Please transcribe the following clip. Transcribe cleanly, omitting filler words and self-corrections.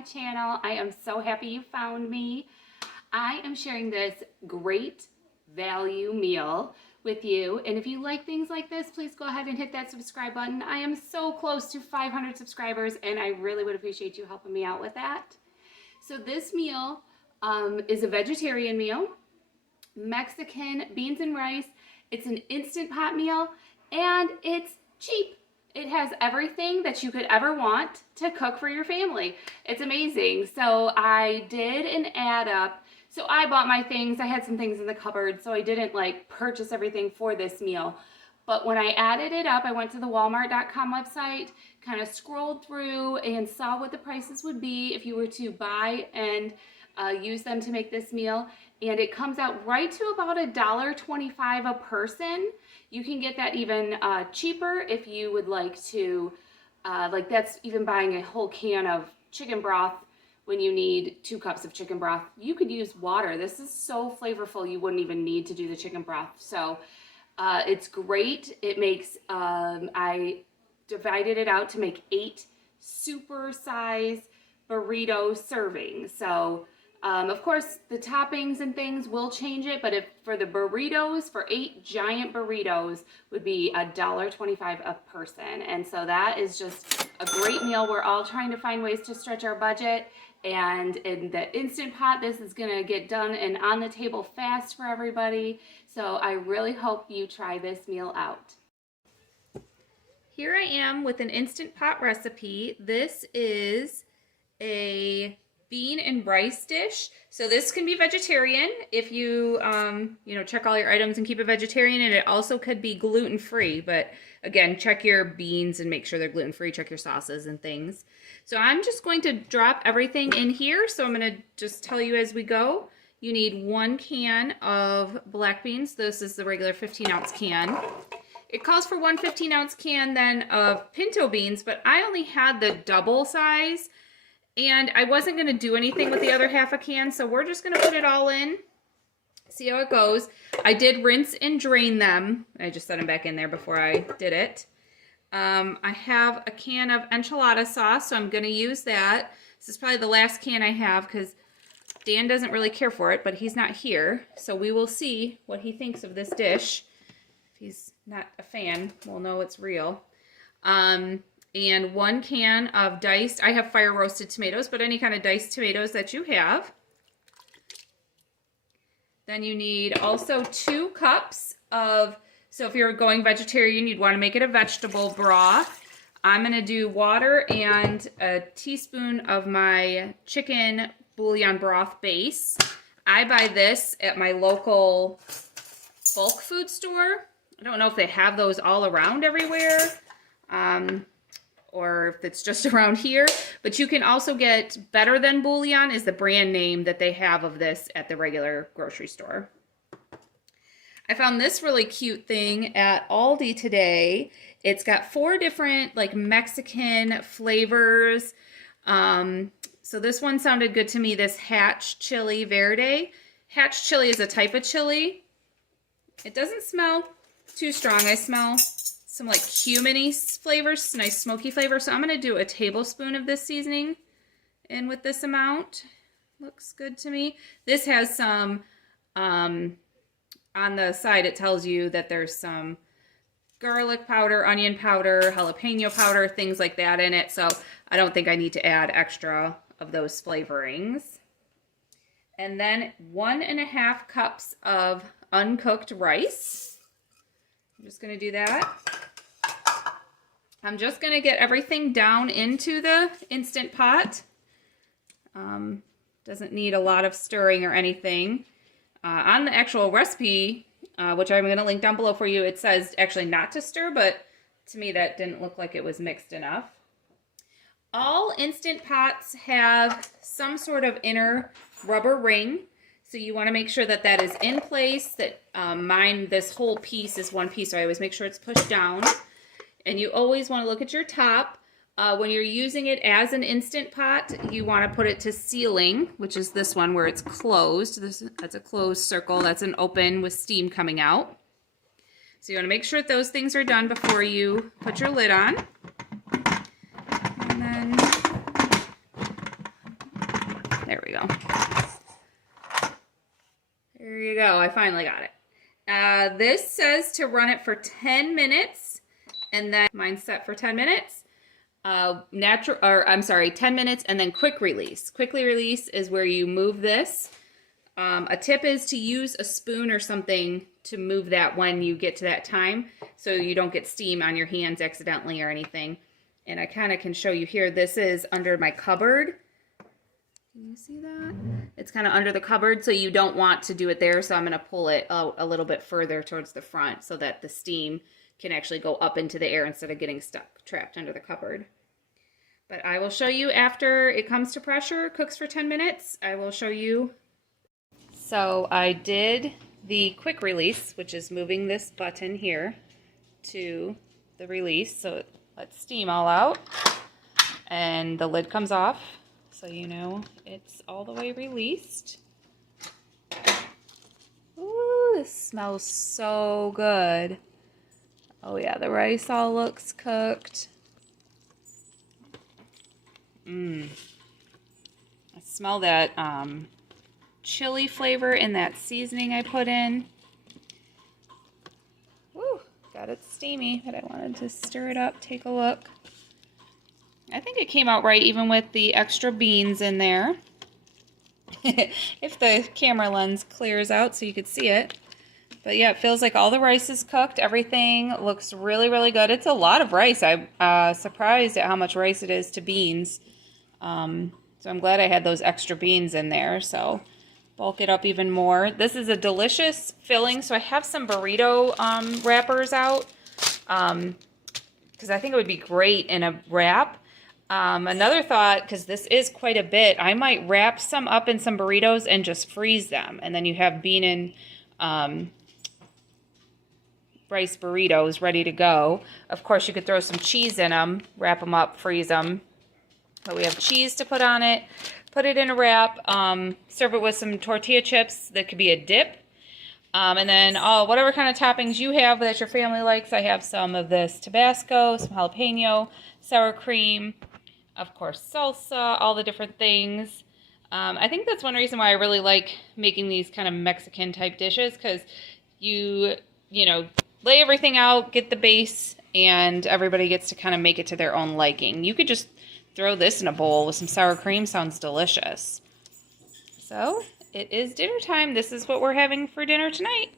my channel. I am so happy you found me. I am sharing this great value meal with you, and if you like things like this, please go ahead and hit that subscribe button. I am so close to 500 subscribers, and I really would appreciate you helping me out with that. So this meal is a vegetarian meal, Mexican beans and rice. It's an Instant Pot meal, and it's cheap. It has everything that you could ever want to cook for your family. It's amazing. So I did an add up. So I bought my things. I had some things in the cupboard, so I didn't like purchase everything for this meal. But when I added it up, I went to the Walmart.com website, kind of scrolled through and saw what the prices would be if you were to buy and use them to make this meal. And it comes out right to about $1.25 a person. You can get that even cheaper if you would like to, like that's even buying a whole can of chicken broth when you need 2 cups of chicken broth. You could use water. This is so flavorful you wouldn't even need to do the chicken broth. So it's great. It makes, I divided it out to make 8 super size burrito servings. So of course, the toppings and things will change it, but if for the burritos, for 8 giant burritos, would be $1.25 a person. And so that is just a great meal. We're all trying to find ways to stretch our budget. And in the Instant Pot, this is going to get done and on the table fast for everybody. So I really hope you try this meal out. Here I am with an Instant Pot recipe. This is a bean and rice dish. So this can be vegetarian if you, check all your items and keep it vegetarian, and it also could be gluten-free, but again, check your beans and make sure they're gluten-free, check your sauces and things. So I'm just going to drop everything in here, so I'm going to just tell you as we go. You need 1 can of black beans. This is the regular 15-ounce can. It calls for 1 15-ounce can then of pinto beans, but I only had the double size, and I wasn't going to do anything with the other half a can, so we're just going to put it all in, see how it goes. I did rinse and drain them. I just set them back in there before I did it. I have a can of enchilada sauce, so I'm going to use that. This is probably the last can I have because Dan doesn't really care for it, but he's not here, so we will see what he thinks of this dish. If he's not a fan, we'll know it's real. And 1 can of diced, I have fire roasted tomatoes, but any kind of diced tomatoes that you have. Then you need also 2 cups of, so if you're going vegetarian, you'd want to make it a vegetable broth. I'm going to do water and a teaspoon of my chicken bouillon broth base. I buy this at my local bulk food store. I don't know if they have those all around everywhere. Or if it's just around here, but you can also get Better Than Bouillon is the brand name that they have of this at the regular grocery store. I found this really cute thing at Aldi today. It's got 4 different like Mexican flavors. So this one sounded good to me, this Hatch Chili Verde. Hatch chili is a type of chili. It doesn't smell too strong. I smell some like cumin-y flavors, nice smoky flavor. So I'm going to do a tablespoon of this seasoning in with this amount. Looks good to me. This has some, on the side it tells you that there's some garlic powder, onion powder, jalapeno powder, things like that in it. So I don't think I need to add extra of those flavorings. And then 1.5 cups of uncooked rice. I'm just going to do that. I'm just going to get everything down into the Instant Pot. Doesn't need a lot of stirring or anything. On the actual recipe, which I'm going to link down below for you, it says actually not to stir, but to me that didn't look like it was mixed enough. All Instant Pots have some sort of inner rubber ring. So you want to make sure that that is in place, that mine, this whole piece is one piece, so I always make sure it's pushed down. And you always want to look at your top. When you're using it as an Instant Pot, you want to put it to sealing, which is this one where it's closed. That's a closed circle. That's an open with steam coming out. So you want to make sure that those things are done before you put your lid on. And then There we go. There you go. I finally got it. This says to run it for 10 minutes, and then mine's set for 10 minutes. 10 minutes, and then quick release. Quickly release is where you move this. A tip is to use a spoon or something to move that when you get to that time, so you don't get steam on your hands accidentally or anything. And I kind of can show you here. This is under my cupboard. Can you see that? It's kind of under the cupboard, so you don't want to do it there. So I'm going to pull it a little bit further towards the front so that the steam can actually go up into the air instead of getting stuck, trapped under the cupboard. But I will show you after it comes to pressure, cooks for 10 minutes. I will show you. So I did the quick release, which is moving this button here to the release. So it lets steam all out. And the lid comes off, so you know it's all the way released. Ooh, this smells so good. Oh yeah, the rice all looks cooked. I smell that chili flavor in that seasoning I put in. Woo, got it steamy, but I wanted to stir it up, take a look. I think it came out right even with the extra beans in there. If the camera lens clears out so you could see it. But yeah, it feels like all the rice is cooked. Everything looks really, really good. It's a lot of rice. I'm surprised at how much rice it is to beans. So I'm glad I had those extra beans in there. So bulk it up even more. This is a delicious filling. So I have some burrito wrappers out because I think it would be great in a wrap. Another thought, because this is quite a bit, I might wrap some up in some burritos and just freeze them. And then you have bean and rice burritos ready to go. Of course, you could throw some cheese in them, wrap them up, freeze them. But we have cheese to put on it. Put it in a wrap. Serve it with some tortilla chips. That could be a dip. And then whatever kind of toppings you have that your family likes. I have some of this Tabasco, some jalapeno, sour cream, of course salsa, all the different things. I think that's one reason why I really like making these kind of Mexican type dishes, because you know, lay everything out, get the base, and everybody gets to kind of make it to their own liking. You could just throw this in a bowl with some sour cream. Sounds delicious. So it is dinner time. This is what we're having for dinner tonight.